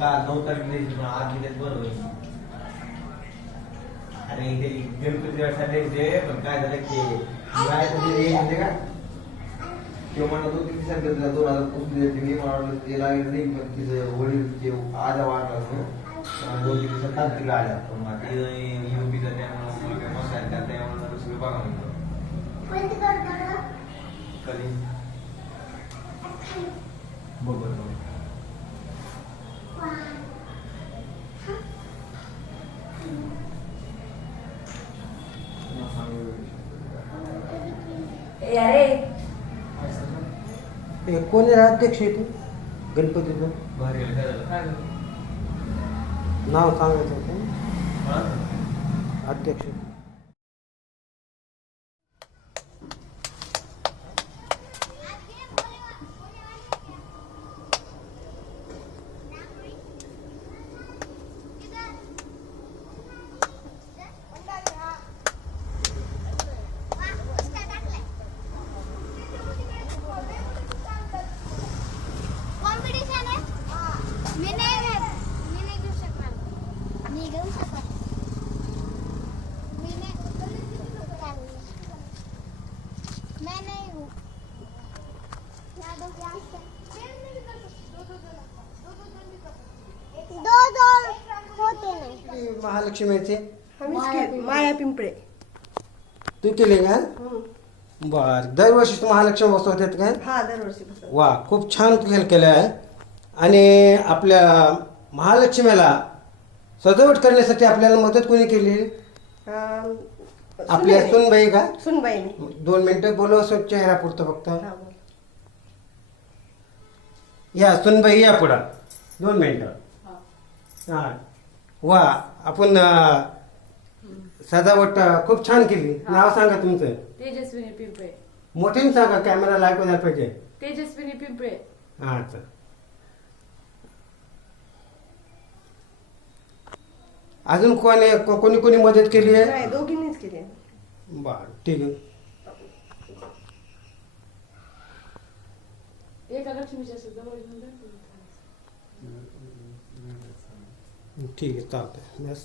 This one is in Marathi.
का 9 तारखेला आज दिलेच बरं होईल. आणि ते गणपती द्यायचे पण काय झालं की माहिती का किंवा म्हणत होती ती सांगितलं 2000 देते मी मला वाटलं ते लागेल नाही पण तिचं वडील आजा वाढला 2-3 दिवसात तांत्रिक आल्या पण मग युपीचा त्यामुळे काय मसाला त्यामुळे सगळं बघा म्हणतो कधी बघ कोणी अध्यक्ष आहे तू गणपतीचं नाव सांगायचं होतं अध्यक्ष. महालक्ष्मीचे माया पिंपळे तू केले का? बर दरवर्षी तू महालक्ष्मी बसवत होत्यात काय? हा दरवर्षी बसवतो. वा खूप छान केलं आहे. आणि आपल्या महालक्ष्मीला सजावट करण्यासाठी आपल्याला मदत कोणी केली? आपल्या सुनबाई का? सुनबाईने. 2 मिनिटं बोलव चेहरा पुरतं फक्त. हा, बोल. या सुनबाई या पुढं 2 मिनिटं. हा वा आपण सजावट खूप छान केली. नाव सांगा तुमचं? तेजस्विनी पिंपळे. मोठीने सांगा कॅमेरा लाईक व्हायला पाहिजे. तेजस्विनी पिंपळे. हा अजून कोणी कोणी मदत केली आहे? नाही दोघींनीच केली. बर ठीक आहे. एका लक्ष्मीच्या जवळ ठीक आहे चालतंय बस.